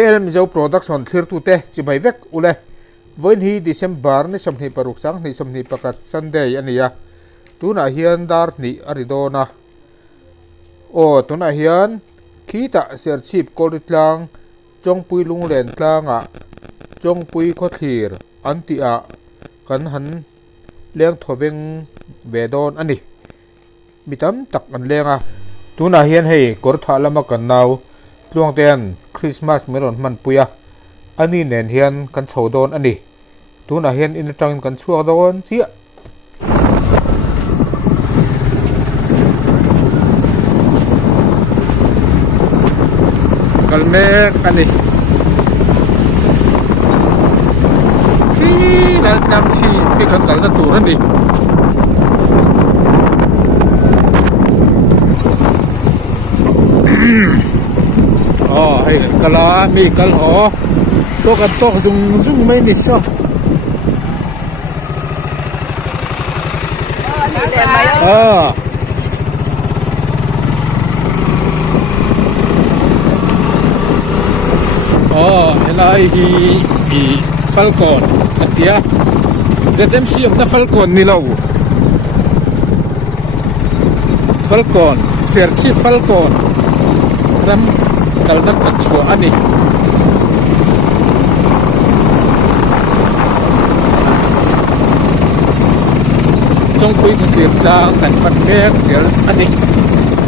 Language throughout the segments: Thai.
PLM Mizo production thlir tu te chi mai vek ule voin hi December ni somni paruk sang ni somni pakat Sunday ania tuna hian dar ni aridona o tuna hian kita ser chip koritlang chongpui lunglen tlanga chongpui khothlir antia kan han leng thoveng vedon ani mitam tak an lenga tuna hian hei kortha lama kan naw tlung ten Christmas meron man puya ani nen hian kan chodon ani tuna hian in tang kan chuak don chia kalme ani ki dal nam chi ki kan dal na tur ani hay kala mi kal ho to kan to zung mai ni so helai hi falcon atia ZMC of the falcon ni lo falcon search falcon ram kalna kan chua ani trong quý thực hiện ra cảnh vật mek zel ani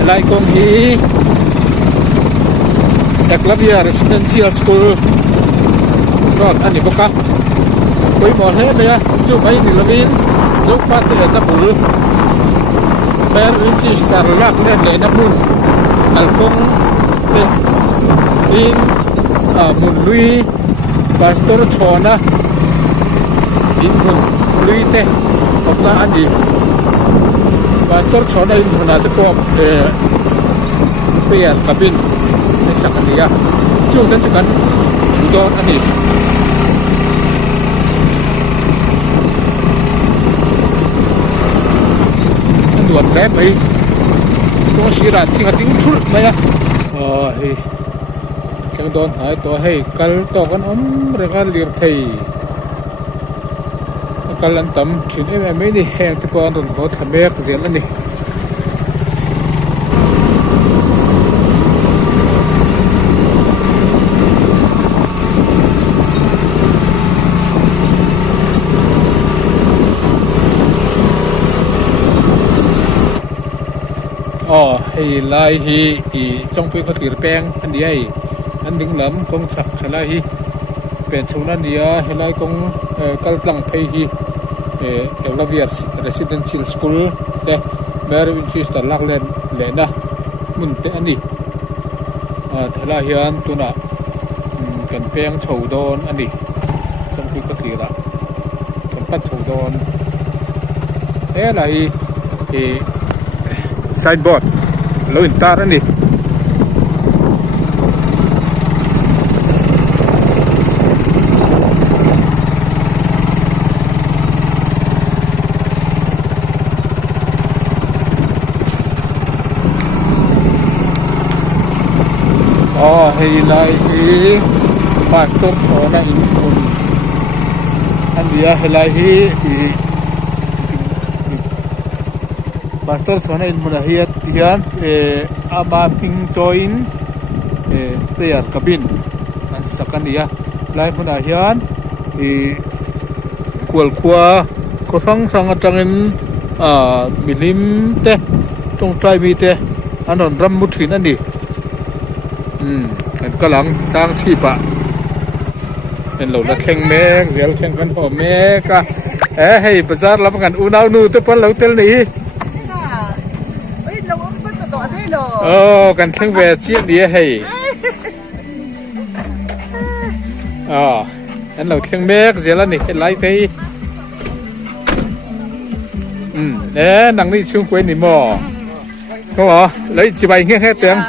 lai kong hi Eklavia Residential School rod ani boka koi mo he ya chu mai ni lovin zo fat ta bul ber inchi star lak le na mun alkong in mun lui pastor chona in mun lui te opna ani pastor chona in huna te ko prayer kabin ni sakania chung dan chukan don ani duan le mai ko sirat thi hating thul maya hi chang don hai to hei kal to kan regal lir thei kalan tam thin em mai ni heng te pon ron ho thamek zel ani hay lai hi trong pui có thir peng an đi ai an ding lam kong chak khala hi pen chuna nia hay lai kong kal tlang phei hi Eklavia Residential School te mer winchis ta lak len lena mun te ani thala hian tuna kan peng chodon ani trong pui có thira kan pat chodon lai signboard lo intar ani hay lai hi pastor chona in un andia helai hi pastor chona in mun hiat hian ama ping join prayer kabin an sakania lai huna hian kwal khwa ko sang atangin milim te tong trai mi te anon ram muthin ani an kalang tang chi pa en lo la kheng mek zel kheng kan ho mek a hei bazar lam kan unau nu te pon lo tel ni kan theng ve chiat dia hei an lo theng mek zel ani lai thei nang ni chung kwen ni mo ko lấy chi bai nghe hết tiếng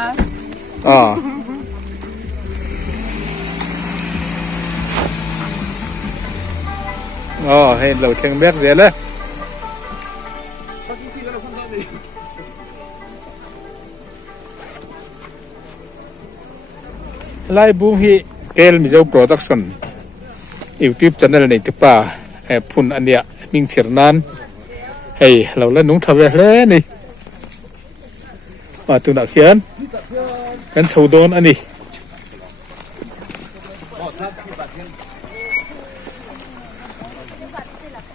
hay lẩu theng mek zel đấy lai bung hi เกลมิโซโปรดักชั่นYouTube channel ในที่ป่าพุ่นอันเนี้ยมิงเสียนั้นให้เราเล่นนุ่งทำอะไรนี่มาตัวนักเขียนกันชาวโดนอันนี้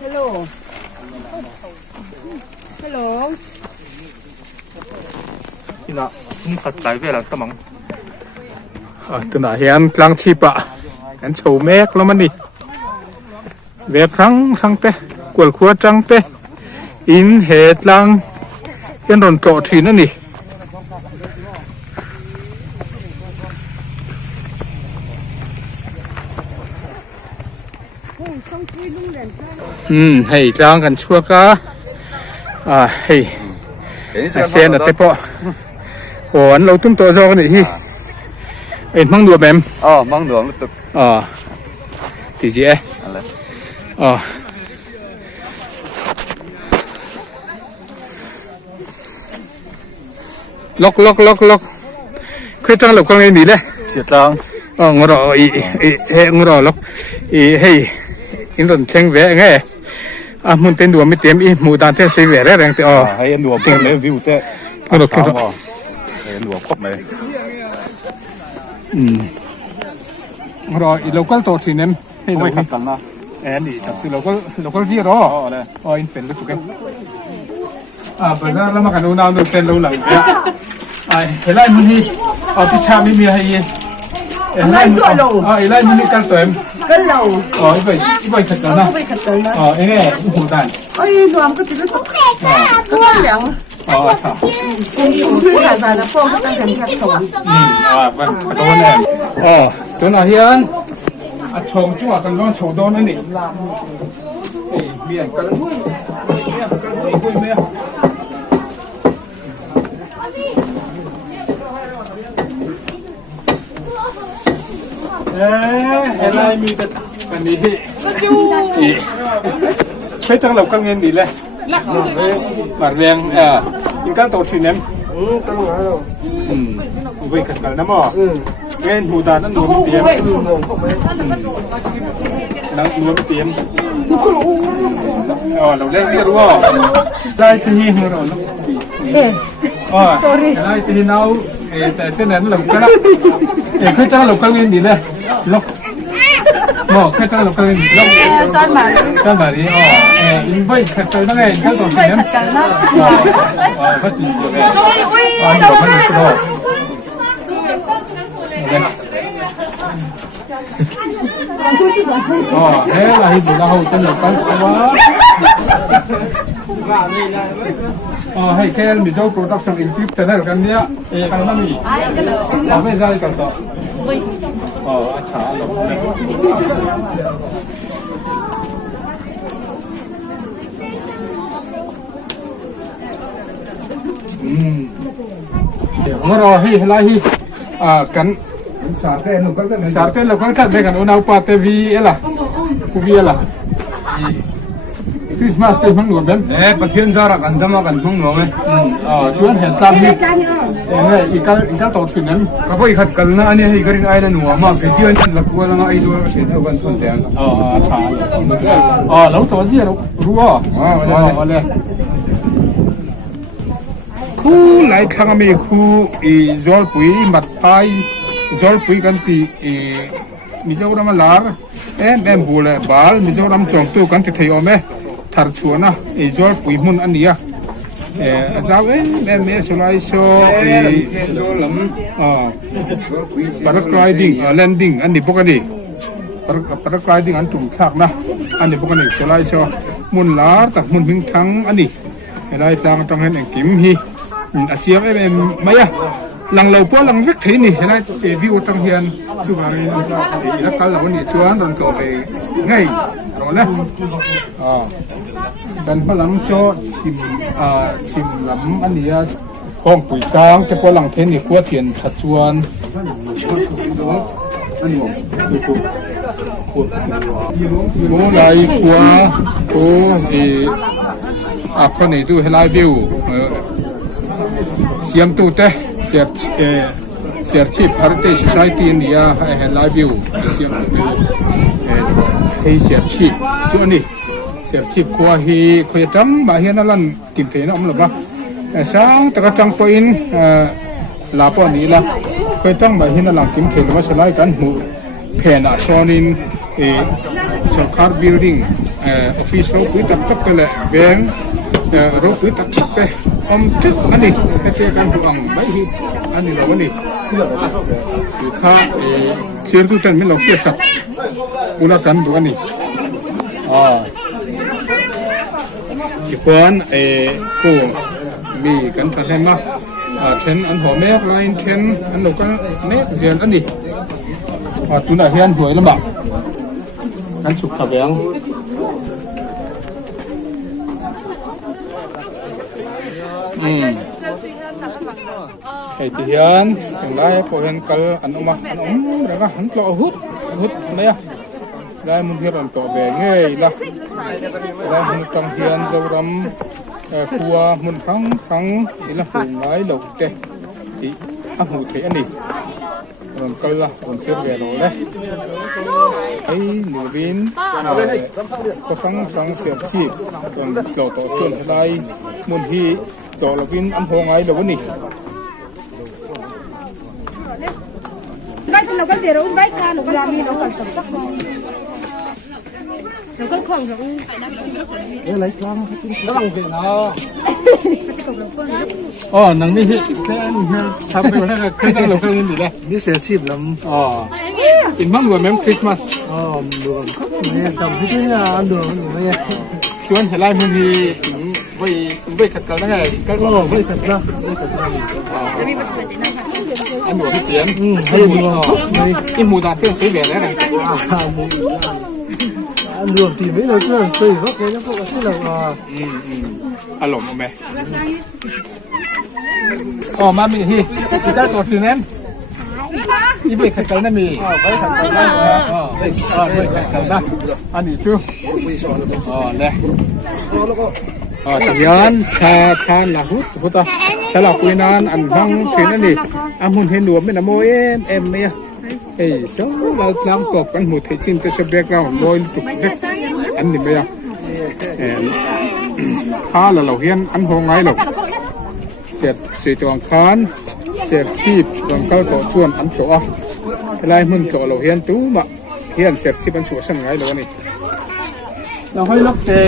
ฮัลโหลฮัลโหลนี่นะนี่ขัดใจไปแล้วตั้งตัวนักเขียนกลางชีปะกันชาวแมกแล้วมันนี่เว็บทั้งเตะกวดขวดจังเตะอินเหตุลังยันโดนโตทีนั่นนี่ให้ร่างกันชั่วก็ให้เสียนแต่พอโอ้อันเราตุ้มตัวจอกันนี่เอ็นมั่งดัวแบมมั่งดัวมันตึกตีเจ้ล็อกคือจังหลับกองเงินดีเลยเสียตังงรองรอล็อกให้อินโดนเชงแหวงไงมันเป็นดัวไม่เต็มหมู่ดานเทใส่แหวแรงแต่ให้ดัวเป็นเลยวิวแต่งรอขึ้นให้ดัวครบเลยรออีโลกัลตัวสีน้ำให้เราขัดกันนะนี่จับสิโลกัลซีรออินเป็นลูกกันภาษาละมากันดูน้ำดูเป็นรู้หลังเนี่ยเห็นไรมันนี่ที่ชาไม่มีให้ยินไม่ตัวโลเห็นไรมันนี่กันตัวเองกันโลอีไปขัดกันนะเงี้ยหูดันรวมก็ติดแล้วก็เหลืองค่ะคือสายแล้วพ่อก็ตั้งแต่แค่สองมันโดนแน่ตัวน่ะเฮียนชงจั่วกันร้อนโฉดโดนนั่นนี่เบี้ยกันคุยเมียเห็นไรมีแต่วันนี้ใช้จังหลับกันเงินดีเลยบาดเวียงยิงกันตัวชีน้ำตั้งมาแล้วไปขัดกันนะหมอเงินหูดานนั่นหนูเตรียมนั่งหนูเตรียมเราได้เสียรู้ว่าได้ที่นี่เราเนาะได้ที่นี่เราแต่ที่นั้นเราก็แล้วเคยจ้างเราก็เงินดีเลยล็อกเคยจ้างเราก็เงินล็อกจ้างมาดิอินไว้ขัดกันนั่งไงขัดตัวชีน้ำขัดตีตัวแม่เดี๋ยวมันจะโดนเฮ้ยอะไรบุญเราจะเหลือกันวะให้แค่มีเจ้าโปรดักชั่นอินฟิปแต่ได้กันเนี้ยกันไม่มีไม่ได้กันต่อช้าลงเดี๋ยวมารอให้ไล่กันSarte local kan dengan una upate vi ela ku vi ela Christmas te mang nur ben pathian zara kan dama kan mang no me chuan hen tam ni ikal to thinen ka voi khat kal na ani hi garin aina nu ma ke dian an la kuala ma ai zo ka the kan thon te an lo to zia ruwa wale khu lai thang mi khu I zol pui mat pai zol pui kan ti mizoram lar em bule bal mizoram chong tu kan ti thei ome thar chuana zol pui mun ania azaw em solai so zolam paragliding landing ani pokani paragliding an tum thak na ani pokani solai so mun lar tak mun hing thang ani helai tang hen kim hi achiam em maya lang lâu po lang vik thế ni hiện cái view trong hiện chú bà này nó cá lâu ni chuan rồi cậu về ngay rồi nè dan po lang cho chim lắm anh đi phong quỷ cang cái po lang thế ni qua tiền thật chuan cô lại qua cô thì con này tu hiện lại view xiêm tu thế Serchip Heritage Society India live view siam hey Serchip chu ni Serchip kwa hi khoi tam ma hian alan kin the na om ba sang taka tang po in la po ni la khoi tang ma hian alang kim the ma salai kan mu phen a sonin sarkar building office ro pui tak tak le beng ro pui tak tak pe om tik ani te kan buang bai hi ani lo ni kha sir tu tan min lo ke sa ula kan du ani ikon ko mi kan tha hlema then an ho mek line then an lo kan nek zian ani tuna hian huai lama kan chuk kha beng thì hiền từng lai po hiền kal an oma raga han tlo hut maya lai mun hiran to ve ngei la lai mun tang hian zoram kuwa mun khang ila hun lai lo te ti a hu the ani ron kal la on ter ve ro le ai nuvin ko sang se chi ron tlo to chun lai mun hi to lovin am hongai lo ni nó có tiền đâu bách ra nó làm gì nó còn tập tắc không nó có khoảng rồi lấy lắm nó bằng việc nó nằng đi cáiทำไปวันนั้นขึ้นตั้งลงขึ้นนี่แหละ นี่เสียชีพลำอินมั่งรวมแม่คริสต์มาสรวมเนี่ยทำที่นี่อันเดียวเนี่ยชวนเฮลัยมันดีไปขัดกันได้ไงก็ไม่ขัดนะอันหนูพี่เจียนให้ดูอิมูดาเตี้ยซื้อแหวนแล้วไงอันเดียวที่ไม่เราจะซื้อเพราะแกจะพวกที่เราอารมณ์มั้ยมามีที่ได้ตัวซื้อนั้นอีเบกขัดกันได้มีไปขัดกันได้ไปขัดกันได้อันนี้ชูเลยTiyan cha la hut huta sala kuinan an hang thin ani amun hen nuam me na mo em me so la tlam ko kan mu the chin te se background loi tu vek an ni me ya ha la lo hian an ho ngai lo set se tong khan set chip tong kal to chuan an to a lai mun to lo hian tu ma hian set chip an chu san ngai lo ni lo hoi lok te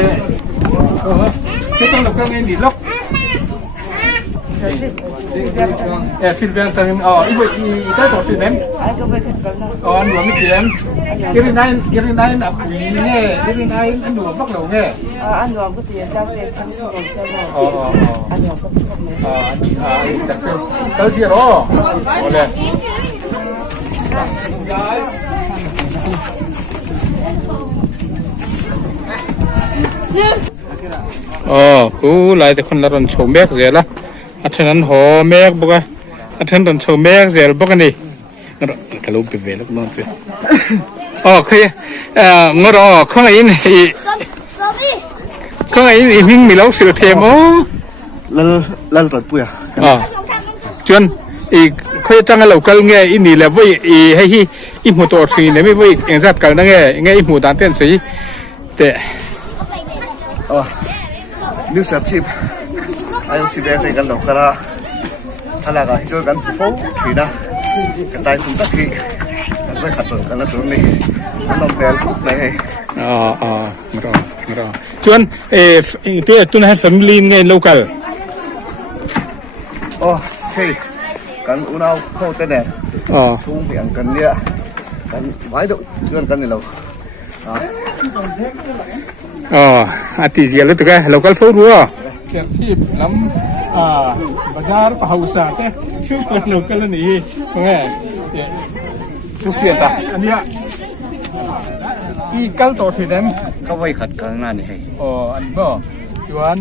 cái trong là cái gì lốc phim vàng tầng ít vậy thì cái tổ sự ném anh đùa mấy chuyện cái này là quỷ nghe cái này anh đùa bắt đầu nghe anh đùa có tiền giao tiền không có còn sao anh đùa có tiền đặt xem tới gì đó nè cú lại thì con là rắn sầu mèo dễ la, anh hắn hồ mèo bốc à, anh rắn sầu mèo dễ bốc này, cái lỗ bị về lắm non chứ, khi ngồi đó không ai in hình mình lâu sửa thêm lần tuần bữa chuyên khi tăng cái lẩu canh nghe in là với hay in một tổ thì nếu với anh giặt canh nghe in một đàn tiền sĩ, để nước sạch chip ai cũng sẽ về cái lẩu cara hay là cái chỗ cái phố thủy na cái tay cũng tắt khí cái tay khát rồi cái là chỗ này cái lồng bè này rồi chuan bây tuần hay family nghe local hey cái unau khâu tên này xuống biển cái nia cái vài độ chuan cái này lẩu ati gì là tụi cái local food rồi cái chip lắm bazar pausa thế chú con local này nghe chú phiền ta anh ạ cái cal tổ thì đem có vay khát cái ngàn này anh bỏ chuan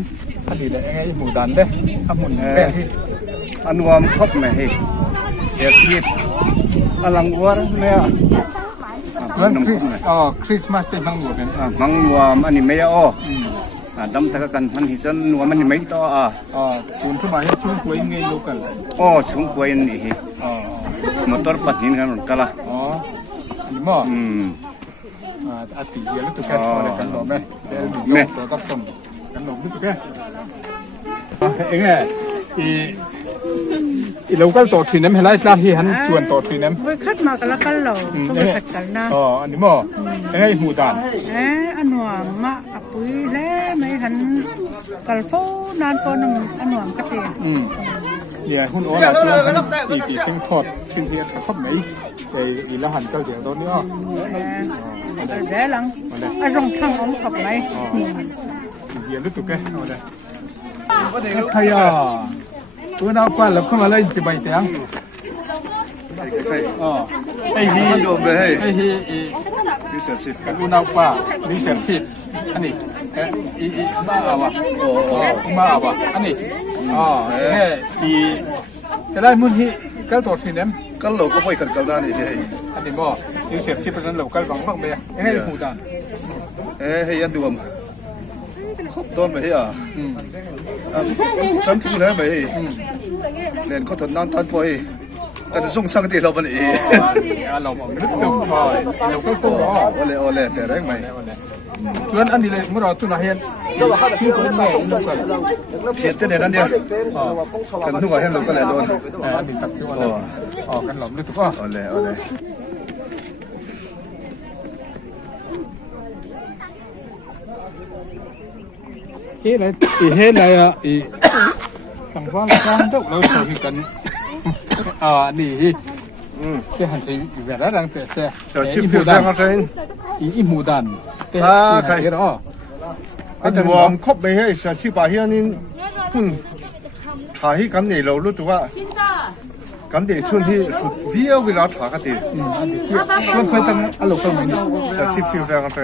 anh đi lại ngay mù đàn đấy anh muốn về thì anh warm khóc này hey sẽ chip anh làm quá nè Christmas te mangwa ben mangwa ani me o dam ta kan han hi chan nuam ani mai to chun thu mai chung koi ngai local chung koi ni hi motor patin kan kala อ๋อนี่มั้ง อาติเยอะตุกแกอะไรกันหรอแม่เดี๋ยวตัวตักสมกันหรอตุกแกเองไงอีเราก็ต่อทีน้ำให้ไล่ลาที่หันชวนต่อทีน้ำ ไว้คัดมากันแล้วกันเหรอต้องสักกันนะ อ๋ออันนี้มั้งเองไงหูด่าน อันหัวมะปุ้ยแล้วไม่หันกัลโฟนานก่อนอันหัวกระเทียม เนี่ยหุ่นโอ้ละชวนอีกี่เส้นทอดชิ้นเดียวทอดไหมไอ้อีละหันเจ้าเสียงตัวนี้อ๋อ เดี๋ยวหลังอันรองช่างอมขับไหม เดี๋ยวรู้ตุกแกเอาเลยใครอ่ะตัวน้าก้อนแล้วเข้ามาเลยจะใบเตียงอ๋อไอ้ฮีไอ้ฮียูเสียสิบ กันดูน้าป้านี่เสียสิอันนี้อีมาอ่ะวะโอ้มาอ่ะวะอันนี้อ๋อแค่อีจะได้มุ่งที่ก็ตัวทีนี้ กันเราก็ไปกันกันได้นี่เฮ้ย อันนี้บ่ยูเสียสิเป็นนั้นเราก็สองฝั่งไปยังไงหูด่าน ให้ยันดูมครบต้นไปเฮ้ยฉันพูดแล้วไปเรียนก็ทนนานทันไปก็จะส่งสั่งที่เราไปนี่เราบอกไม่ต้องพอเราก็ส่งอ๋อ โอเล่แต่แรงไหม ส่วนอันนี้เลยเมื่อเราตุนเห็นที่คนแม่ลูกกัน เสียแต่เดี๋ยวนั้นเดียวกันทุกวันให้เราก็เลยโดน อันนี้ตัดที่ว่าอ๋อกันหลอมด้วยถูกป่ะ โอเล่เฮ้ยเลยเฮ้ยเลยอ่ะฝั่งฟ้าเราต้องเราสู้กันนี่ที่หันไปอยู่แบบนั้นแต่เสีย 小去飞飞个真，อีหมูดันใครอ๋อ 啊，我们靠北迄小去把遐呢，查迄咁地路路做啊，咁地村去为了查个地， มันเคยตั้งอารมณ์กันไหม 小去飞飞个真，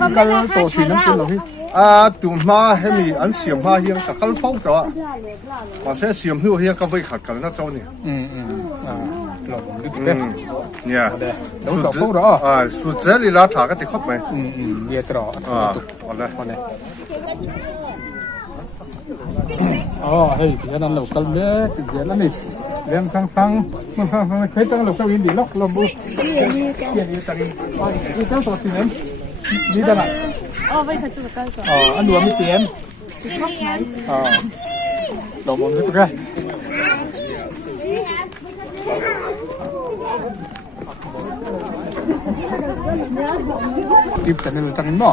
มันก็โตทีน้ำกินหรอพี่ 啊，杜妈迄咪按上下遐个搞方咗啊，或者上下遐个位客咁那做呢，หลอมด้วยถูกไหม เนี่ย เราต่อสู้หรอ สุดเจริญแล้ว查个地靠北， เยี่ยตรอ 好嘞， อ๋อเฮ้ยเดี๋ยวนั้นเราก็เลี้ยเดี๋ยวนั้นนี่เลี้ยงฟังมันฟังเคยตั้งเราก็วินดีล็อกลมบุเยี่ยนี่ตั้งนี่ตั้งตัวทีนั้นนี่ตั้งอ่ะ ไว้คัดจุดกันก่อน อันดัวไม่เตียนหลงมันถูกไหมติดแต่ในตั้งนั้นบ่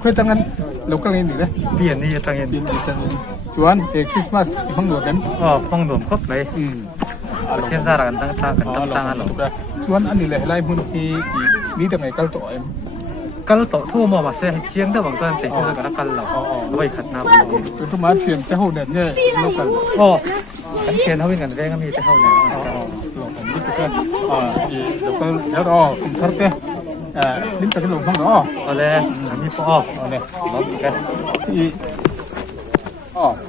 เคยตั้งนั้นเราก็เล่นอยู่เลย เปลี่ยนนี่ตั้งเย็น ชวนคริสต์มาสห้องหลวงกัน ห้องรวมครบเลยประเทศสากันตั้งตั้งหรอ ชวนอันนี้เลยไล่หุ่นที่นี่ตั้งไงก็ต่อย ก็โตทั่วมอมาเสียเชียงได้บางส่วนเสียงกันแล้วกันเราไว้ขัดน้ำ คือทุกมาเพียงแต่หุ่นเนี่ยลูกกัน กันเชียนเขาวิ่งกันได้ก็มีแต่เขาเนี่ย หลวงผมที่ก็เดี๋ยวก็แล้วรอผมทัดเต้ลิ้นตะกันหลวงห้องรอ เอาเลยอันนี้ปอเนี่ยเราดูกัน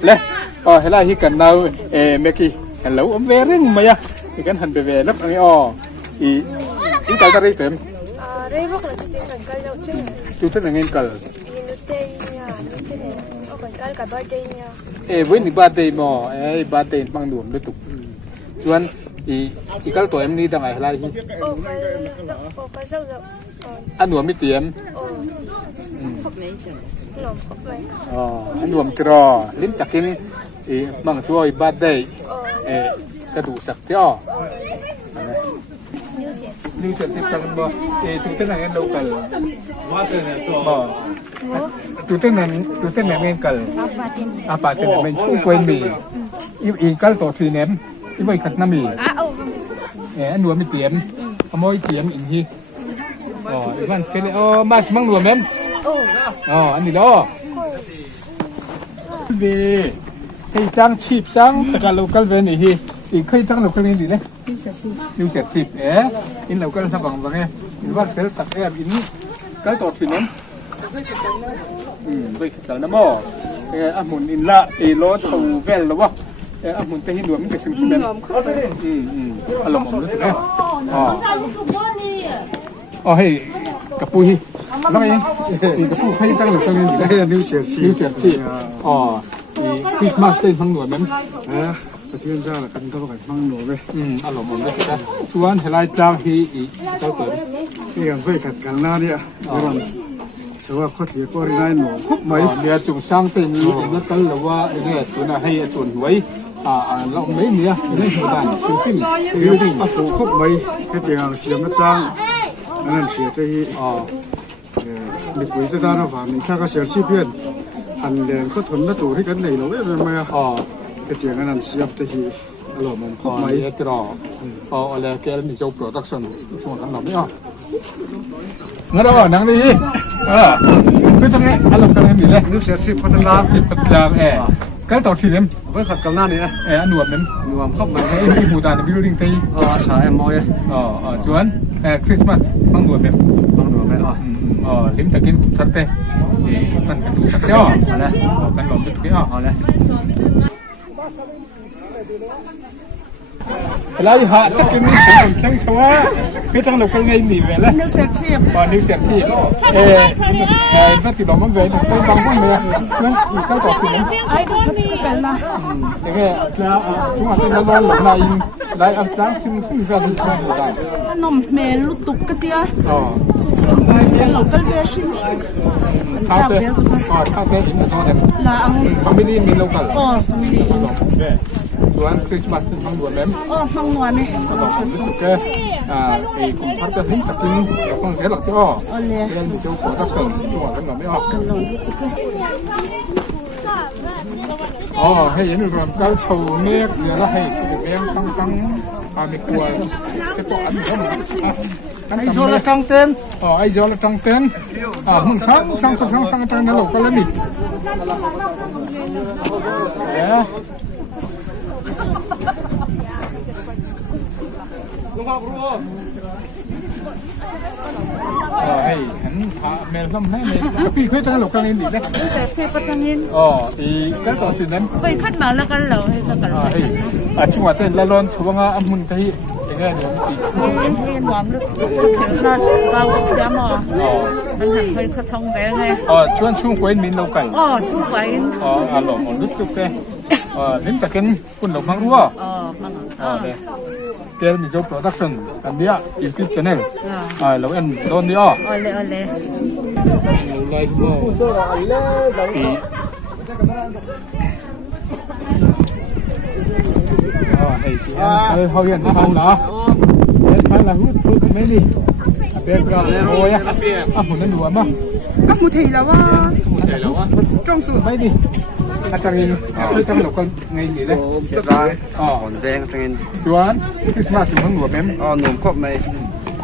เลยเฮล่าที่กันเราเมื่อกี้กันแล้วเวริ่งมาอ่ะที่กันหันไปเวรับอันนี้อีใจจะรีบเต็ม đây bác là chuyện cần cây đâu chứ จุดที่ไหนเงินกัน nhìn được đây nha cái này có cần cây cả ba đây nha với những ba tây mò ba tây bằng đuổi liên tục chuan thì các tuổi em đi tầm này là cái rau rau ăn đuổi mới tiệm lòng khóc này ăn đuổi trò lính chặt kinh thì bằng chuôi ba tây cái đủ sạch cho như chuyện tiếp sang bò tụi tên này đâu cần bò tụi tên này nên cần bà tên này mình không quên mìอีกตัวทีเนมที่ไปขัดน้ำมีอันนัวไม่เตรียมขโมยเตรียมอีกทีอีกวันเสร็จแล้วมาสมังนัวแม่อันนี้ล้อดีให้จ้างชีพจ้างตะการโลกัลเวนอีกเคยจ้างโลกัลเวนดีเลยนิวเสียชีพอินโลกัลสบังบังเนี่ยหรือว่าเสร็จตัดแอบอินก็ตัวทีเนมไปขัดน้ำม้อหมุนอินละโลตูเวลหรือว่าหมุนไปให้หนวดมันจะชิมชิมแบบอารมณ์ผมเลยให้กระปุยแล้วเองกระปุยให้ตั้งหลักตั้งนี้นิวเสียชีคริสต์มาสเต้นทั้งหนวดมัน ประเทศชาติกันก็ไปฟังหนูไป อารมณ์มันไม่ได้ชวนให้ไล่จ้างที่อีกเจ้าเปิด ที่กันไปขัดกันหน้าเนี่ยระหว่างเชื่อว่าข้อเสียก็ได้หนูคุกไหม เดี๋ยวจุงช่างเป็นนี้เองก็หรือว่าเนี่ยตัวน่ะให้จุนไว้เราไม่เนี่ยไม่ถึงบ้านคือขึ้น คืออาฟูคุกไหมแค่เตียงเสียมาจ้างนั่นเสียที่มีปุ๋ยจะได้ระหว่างนี้ถ้าก็เสียชีพเพื่อนอันเดินก็ทนมาตู่ที่กันไหนเราไม่เป็นไรแค่เตียงนั้นเสียที่อารมณ์มันคุกไหม ตรออะไรแกมีเจ้าโปรดักชั่นช่วงนั้นเราไม่งั้นเราหนังดีไม่ต้องให้อารมณ์กันนี่เลย นี่เสียชีพพัฒนา สิบปัจจัยก็ต่อทีเดิม ไปขัดกันหน้านี่นะ หนวดนั้น หนูคุกไหม ให้หมู่ด่านบิวดิ้งตี ใช่มอย ชวนคริสต์มาสฟังหนวดเป็น ฟังหนูไหมลิ้มตะกินทัดเต้มันกันดูสักเจ้ากันหลอมตึกนี้เอาเลยแล้วฮะจะกินนี่ผมช่างชัวพี่ต้องหลบกันไงหนีไปแล้ว นึกเสียชีพ นึกเสียชีว่าติดหลอมมันเวรไปบางวันเลยนั่นอีกก็ต่อสินั้น ไอ้ก็นี่กันละ แต่แค่แล้วช่วงเป็นร้อนหลับในได้อันจ้างขึ้นก็ถึงช่วงได้ ขนมเมลุตุกกะเตียเราก็เรียกชิมจับเรียกกัน ข้าวแกงอินทอน ลาอัง ฟามิลี่มีโลกาล ฟามิลี่ ส่วนคริสต์มาสเป็นฟังด่วนเล่ม ฟังหน่วยไหม ตลอดเป็นสุดแก่ไอ้กลุ่มพัฒน์ลิ้นตะกินกับฟังเสียหลักเจ้าเรียนเจ้าขอทักษะช่วงกันหน่อยไม่ออกให้เห็นแบบเราโชว์เมฆเดี๋ยวเราให้เลี้ยงตั้งไม่กลัวจะตกอันนี้ไอ้โจละจังเต้นไอ้โจละจังเต้นมึงช่างจังนั่นหลอกกันแล้วนี่ให้เห็นพาเมลทำให้เมลพี่เคยตั้งหลอกกันนี่ได้ เสียชีพปัตตานี อีก็ต่อสินั้น ไปคัดมาแล้วกันเราให้กัน จังหวะเต้นละลอนช่วงอ่ะมุนที่ยังไงเนี่ย เห็นหวานลึกถึงนั่นเราเสียหมอมันหันไปกระทงแบงไง ช่วงกวนมินเราไก่ ทุกไว้ หลอกลึกตุกแกลิ้นตะกินคุณหลอกมังรัวเลยแกมีโจโปรดักชั่นอันเนี้ยยูทูบชาแนลเราเอ็นโดนเดียวเลยไลฟ์โม่เขาเห็นทางนะทางละหุ่นไม่ดีเป็นก็โอ้ยหุ่นนั่นหัวมั้ง ก็มุทีแล้วว่า จงสูดไม่ดีอาจารย์เคยทำหลอกกันไงดีเลย เสียดายแดงจัง ชวนคริสต์มาสถึงทั้งหัวแม่หนุ่มคุกไหม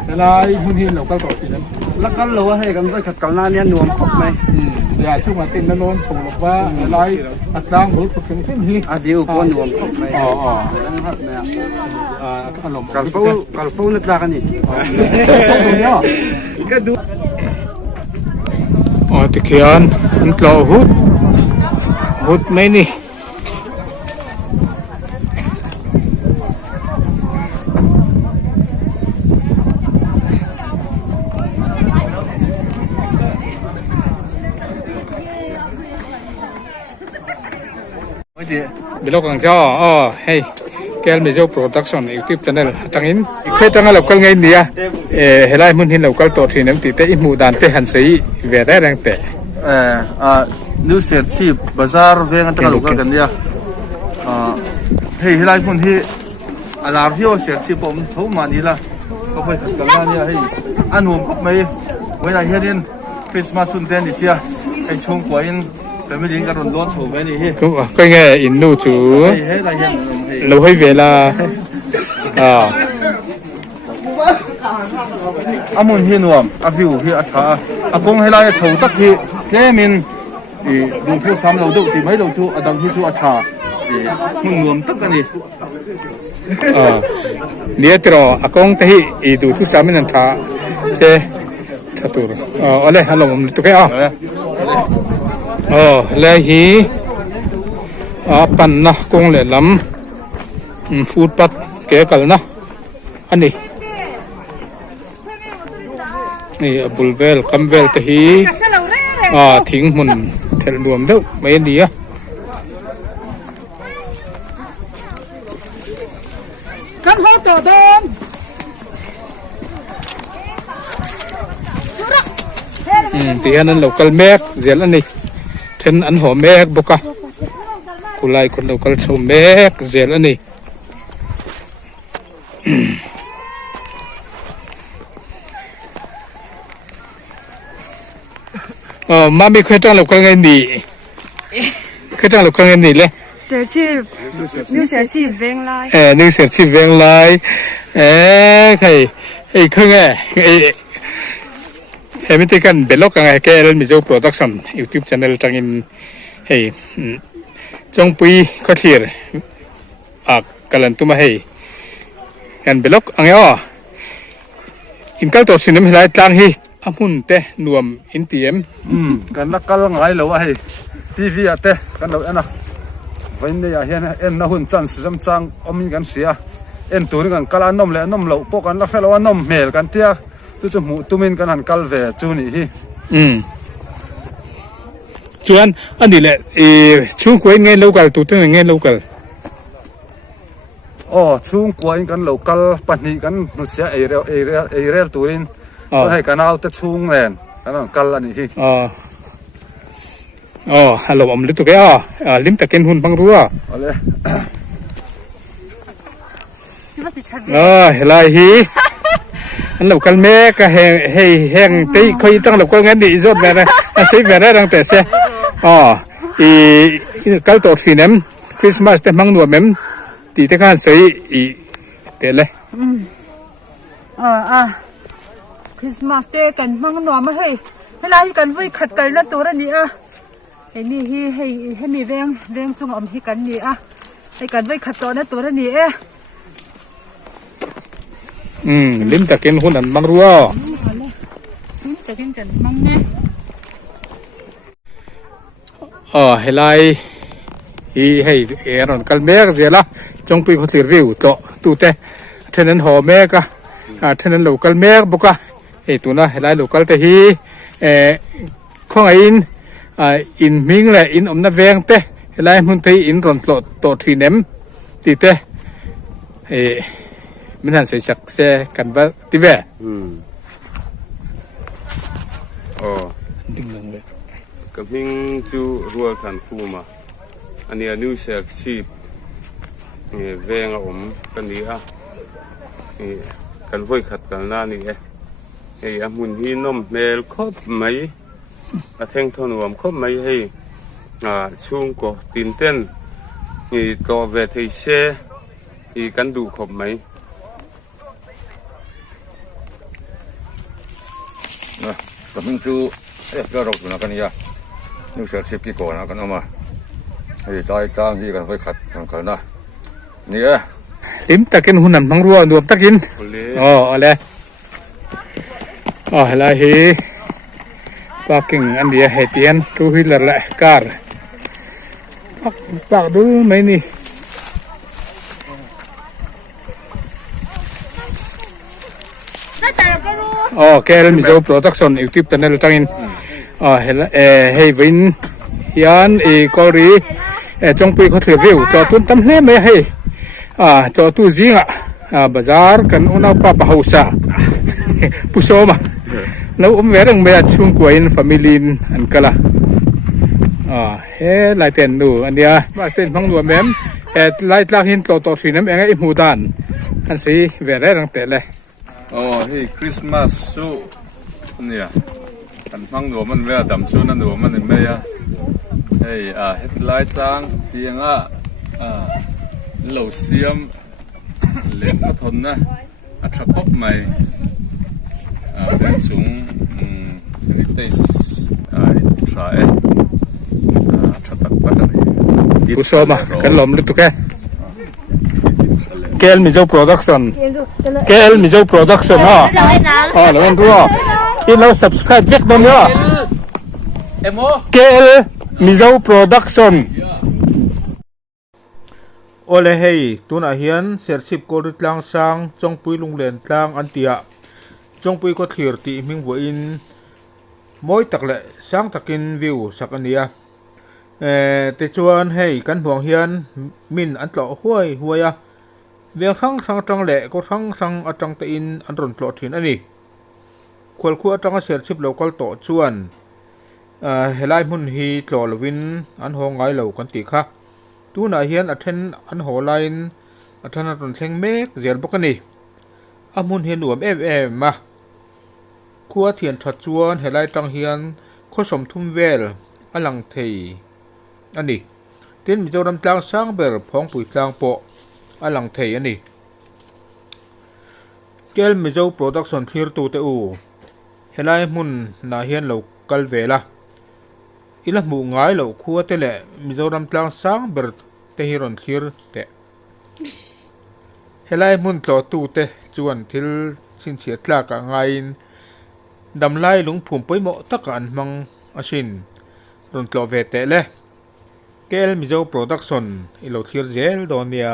แต่ลายหุ่นหินหลอกกันต่อสินั้น แล้วก็รู้ให้กันไปขัดกันหน้าเนี่ยหนุ่มคุกไหม อย่าช่วงมาเต้นแล้วโน้นชงหลอกว่าลายอัดดังหรือฝึกถึงเส้นที่ ดิวปนหนุ่มคุกไหมอารมณ์ กัลฟูนึกลากันนี่ ก็ดูตะเคียนมันกล่าวหุดไหมนี่เบลล์ของเจ้าให้แกลมีเจ้าโปรดักชั่นยูทูบชาแนลตั้งอินเคยตั้งเราก็ไงเนี่ยเฮลัยมุนหินเราก็ต่อที่น้ำติดแต่อิมูดานเตหันสีเวรแรงแต่นิวเซียชีบาซาร์เวงันตะลุกกันเนี่ยเฮ้ยไลฟ์คนที่อาลาพี่โอเสียชีผมทุ่มมานี่ละก็ไปขัดกันเนี่ยเฮ้ยอันหนุ่มคุกไหมเวลาเฮียดินคริสต์มาสสุนเทนดิเชียไอช่วงกว่าอินเป็นไม่ยิงกันร้อนโฉบไว้นี่เฮ้ยก็ไงอินดูจูเฮ้ยอะไรเงี้ยเราให้เวลาอามุนเฮียนวมอาวิวเฮียอัฐาอากงให้ไล่โฉตักเฮียแกมินดูผู้ซ้ำเราดูที่ไม่เราชูอดังที่ชูอัฐามึงนวมตักกันนี่เนี่ยตรอากงที่อีดูทุกสามินันทาเสทัตุรอะไรฮัลโหลมันตุกอ่ะเลยฮีปั่นนะกงเลยลำฟูดปัดเก๋กันนะอันนี้นี่บุลเวลคัมเวลตะฮีทิ้งมุนเทลรวมเด้อไม่ดีอ่ะ ที่อันนั้น local แม็กเสียแล้วนี่เช่นอันหัวแม็กบุกะกุไลคน local ชมแม็กเสียแล้วนี่มามีเคยจ้าง local ไงนี่เคยจ้าง local ไงนี่เลย社区new社区ven来new社区ven来ใครเคยไงไม่ติกันเบลล์กันไงแกเรามีเจ้า production YouTube channel จังอินจงปุยก็เทียร์กันลันตุมากันเบลล์อังเออินกัลตัวสินไม่ได้ตั้งให้อามุนเตะนวมอินเตียมกันนักกันไงเราว่าทีวีอะเตะกันเรานะวันนี้เห็นน่าหุ่นจันทร์จำจังอมิกันเสียตัวนี้กันกัลนมเลยนมเหลาพวกกันแล้วแค่เราว่านมเมลกันเตี้ยตัวจมูกตัวมินกันหันกัลเวจูนี่จวนอันนี้แหละช่วงกวยเงินโลกัลตัวตั้งเงินโลกัลช่วงกวยกันโลกัลปัจจุบันนุชเสียเอเรียตัวนี้ตัวให้กันเอาแต่ช่วงแรงกันกัลอันนี้ฮัลโหลผมลิตุกลิมตะเกินหุ่นบังรัวเฮลัยฮีอันเราคัลเมก็แห้งตีคอยตั้งเราก็งั้นดีสุดแบบนั้นสิแบบนั้นตั้งแต่เสียกัลตัวสีน้ำคริสต์มาสแต่มังนัวแม่ตีตะการใส่เตะเลยคริสต์มาสเตกันมังนัวมาให้ลายกันไว้ขัดกันแล้วตัวนี้ให้นี่ให้มีแวงจงอมให้กันนี่ให้กันไว้ขัดตัวนั้นตัวนี้ลิมตะเกินหุ่นอันบังรัวลิมตะเกินกันมังเนี่ยเฮลัยให้รอนกัลเมกเสียละจงไปขอถือวิวต่อดูแต่เท่านั้นหอแม่ก็เท่านั้นโลกัลเมกบุกตัวน่ะเฮลัยโลกัลแต่ข้องอินมิงแหละอินอมนาแวงเตะเฮลัยมุนตีอินรอนโตทีเนมตีเตะมันหันใส่สักเสกันว่าตีแวดึงลงเลยกับมิงจูรัวทันคูมาอันนี้นิวเซอร์ชีพแวงผมกันนี้กันไว้ขัดกันหน้านี่อามุนฮีนมเมลครบไหมแทงทนวมครบไหมให้ช่วงก็ตื่นเต้นตัวเวทีเช่กันดูครบไหมกับมิงจูก็รบอยู่นะกันนี่นิวเซอร์ชิปกี่ก่อนนะกันเอามาให้ใจกลางที่กันไว้ขัดกันนะนี่ลิมตะกินหุ่นนั่นมังรัวรวมตะกินอะไรอะไรปากิ่งอันเดียเหตียนทูฮิลละการปากดูไหมนี่แกเรมิโซโปรดักชั่นยูทูบชาแนลตั้งอินให้วินยันกอรีจงไปขอถือวิวตัวตุนตั้มเล่ไม่ให้ตัวตู้จิงบาซาร์กันอุณาปะปะฮาวซาผู้ชมแล้วเวรังเมียช่วงกวนฟามิลีนอันกะละหลายเต็นดูอันเดียมาสเตนพังดัวแม่หลายลักหินโตสีน้ำเองไอ้หมูดานอันสีเวรังเตะเลยให้คริสต์มาสสู้เนี่ยกันพังดัวมันเวลาดำสู้นั่นดัวมันไม่ยะให้เฮ็ดหลายจังเตียงเหล่าเสียมเล่นก็ทนนะทับพบใหม่เป็นสูงนิติสใช่ทับตักปัตตานีผู้ชมกันล้มลึกตุกแกลมิโซโปรดักชั่นแกลมิโซโปรดักชั่นแล้วมันรู้อีเรา subscribe เจ็กตรงนี้แกลมิโซโปรดักชั่นโอเลเฮตุนอาเฮียนเซอร์ชิปโกริตลังสังจงปุยลุงเลนตังอันเตียจงปุยก็เทียร์ตีมิงวัวอินมอยตักเละสังตักินวิวสักอันเดียติจวนเฮกันห่วงเฮียนมินอันต่อห้วย เวียงทั้งสังจังเละก็ทั้งสังอจังตะอินอันรนโปรถินอันนี้ควรคู่อจังเสียชิบโลกอลโตชวนเฮลัยมุนฮีโตลวินอันหงไงเหล่ากันติค่ะตู้น่าเฮียนอัทเทนอันโหไลน์อัทเทนอันเทงเมกเจียบกันนี่อามุนเฮียนหวมมาคัวเทียนชัดชวนเฮลัยจังเฮียนข้อสมทุ่มเวลอลังเทยอันนี้เต้นมิโจดำกลางสร้างเบอร์พองปุ๋ยกลางโปะอลังเทยอันนี้เกลมิโจโปรดักชั่นทีร์ตูเตอูเฮลัยมุนน่าเฮียนเหล่ากัลเวล่าอิละหมู่ง่ายเหล่าคัวเตเล่มิโจดำกลางสร้างเบอร์เตฮิรอนทีร์เตเฮลัยมุนโตตูเตจวนทิลสินเสียตลากะไงดำไล่ลุงผุ่มไปหมดตะกันมังอาชินรอนโตเวเตเล่เกลมิโจโปรดักชั่นอิโลทีร์เจลโดเนีย